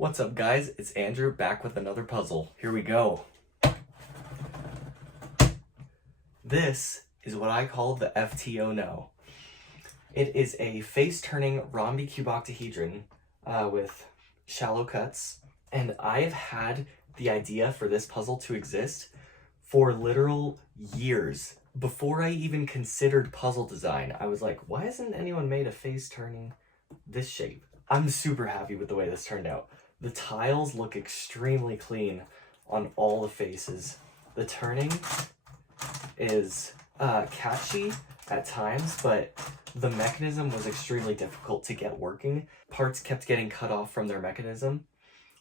What's up, guys? It's Andrew back with another puzzle. Here we go. This is what I call the FTOhNo. It is a face-turning rhombic octahedron with shallow cuts, and I've had the idea for this puzzle to exist for literal years. Before I even considered puzzle design, I was like, why hasn't anyone made a face turning this shape? I'm super happy with the way this turned out. The tiles look extremely clean on all the faces. The turning is catchy at times, but the mechanism was extremely difficult to get working. Parts kept getting cut off from their mechanism.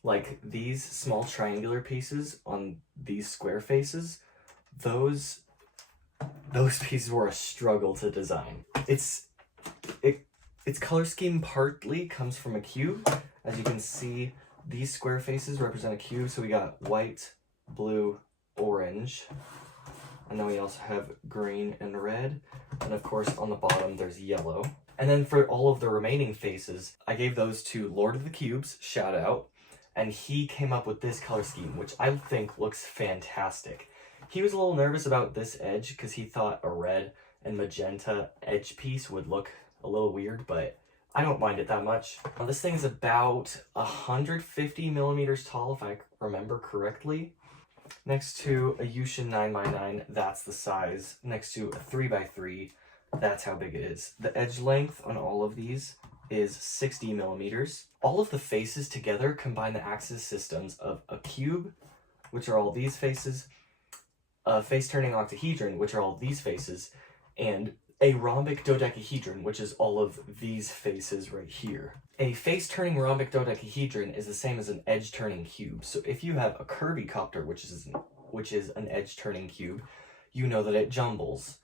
Like these small triangular pieces on these square faces, those pieces were a struggle to design. Its color scheme partly comes from a cube. As you can see, these square faces represent a cube, so we got white, blue, orange, and then we also have green and red, and of course on the bottom there's yellow. And then for all of the remaining faces, I gave those to Lord of the Cubes, shout out, and he came up with this color scheme, which I think looks fantastic. He was a little nervous about this edge because he thought a red and magenta edge piece would look a little weird, but I don't mind it that much. This thing is about 150 millimeters tall, if I remember correctly. Next to a Yushin 9x9, that's the size. Next to a 3x3, that's how big it is. The edge length on all of these is 60 millimeters. All of the faces together combine the axis systems of a cube, which are all these faces, a face-turning octahedron, which are all these faces, and a rhombic dodecahedron, which is all of these faces right here. A face-turning rhombic dodecahedron is the same as an edge-turning cube. So if you have a curvicopter, which is an edge-turning cube, you know that it jumbles.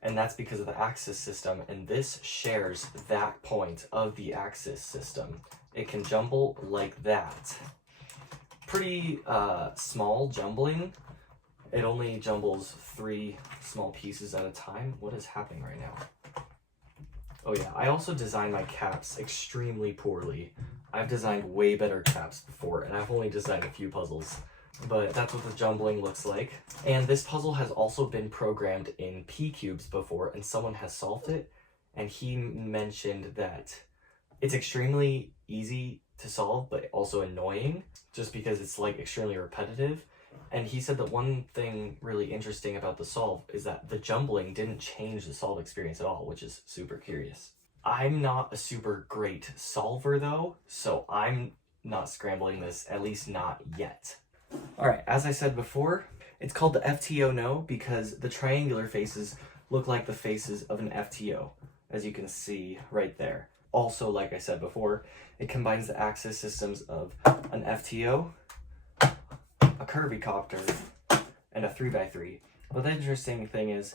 And that's because of the axis system, and this shares that point of the axis system. It can jumble like that. Pretty small jumbling. It only jumbles 3 small pieces at a time. What is happening right now? Oh yeah, I also designed my caps extremely poorly. I've designed way better caps before, and I've only designed a few puzzles. But that's what the jumbling looks like. And this puzzle has also been programmed in P-cubes before, and someone has solved it, and he mentioned that it's extremely easy to solve, but also annoying, just because it's like extremely repetitive. And he said that one thing really interesting about the solve is that the jumbling didn't change the solve experience at all, which is super curious. I'm not a super great solver though, so I'm not scrambling this, at least not yet. Alright, as I said before, it's called the FTOhNo because the triangular faces look like the faces of an FTO, as you can see right there. Also, like I said before, it combines the axis systems of an FTO, a curvicopter, and a 3x3. But the interesting thing is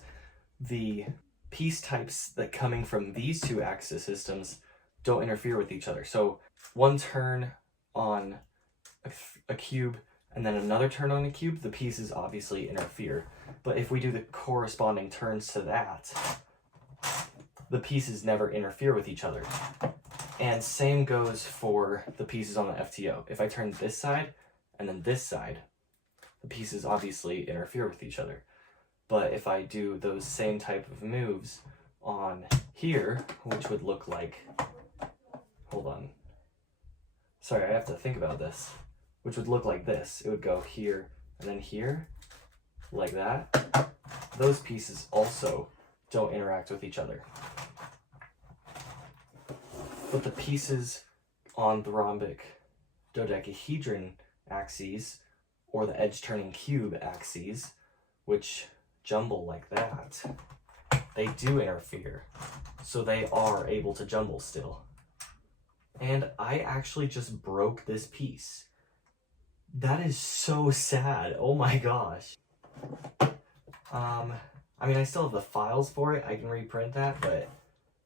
the piece types that coming from these two axis systems don't interfere with each other. So one turn on a cube and then another turn on a cube, the pieces obviously interfere. But if we do the corresponding turns to that, the pieces never interfere with each other. And same goes for the pieces on the FTO. If I turn this side and then this side, the pieces obviously interfere with each other. But if I do those same type of moves on here, which would look like, hold on, sorry, I have to think about this, which would look like this. It would go here and then here, like that. Those pieces also don't interact with each other. But the pieces on the rhombic dodecahedron axes, or the edge-turning cube axes, which jumble like that, they do interfere. So they are able to jumble still. And I actually just broke this piece. That is so sad. Oh my gosh. I mean, I still have the files for it. I can reprint that, but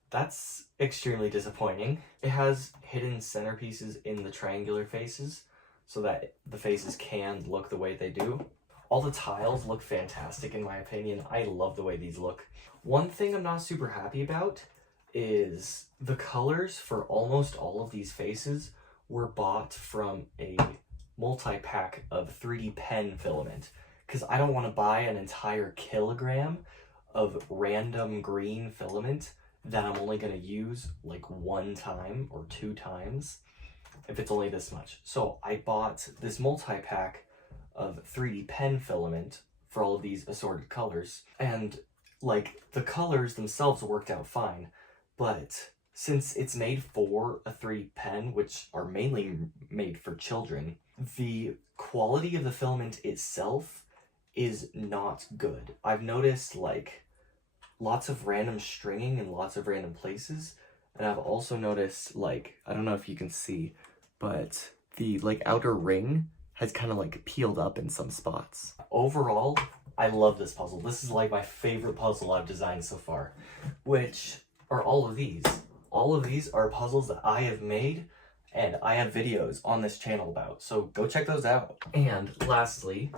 that's extremely disappointing. It has hidden centerpieces in the triangular faces, so that the faces can look the way they do. All the tiles look fantastic in my opinion. I love the way these look. One thing I'm not super happy about is the colors for almost all of these faces were bought from a multi-pack of 3D pen filament, because I don't want to buy an entire kilogram of random green filament that I'm only going to use like 1 time or 2 times if it's only this much. So I bought this multi-pack of 3D pen filament for all of these assorted colors, and like the colors themselves worked out fine, but since it's made for a 3D pen, which are mainly made for children, the quality of the filament itself is not good. I've noticed like lots of random stringing in lots of random places, and I've also noticed, like, I don't know if you can see, but the like outer ring has kind of like peeled up in some spots. Overall, I love this puzzle. This is like my favorite puzzle I've designed so far, which are all of these. All of these are puzzles that I have made and I have videos on this channel about, so go check those out. And lastly,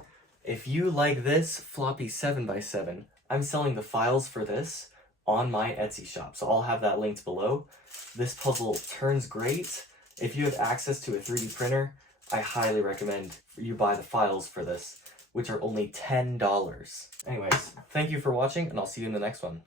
if you like this floppy 7x7, I'm selling the files for this on my Etsy shop, so I'll have that linked below. This puzzle turns great. If you have access to a 3D printer, I highly recommend you buy the files for this, which are only $10. Anyways, thank you for watching, and I'll see you in the next one.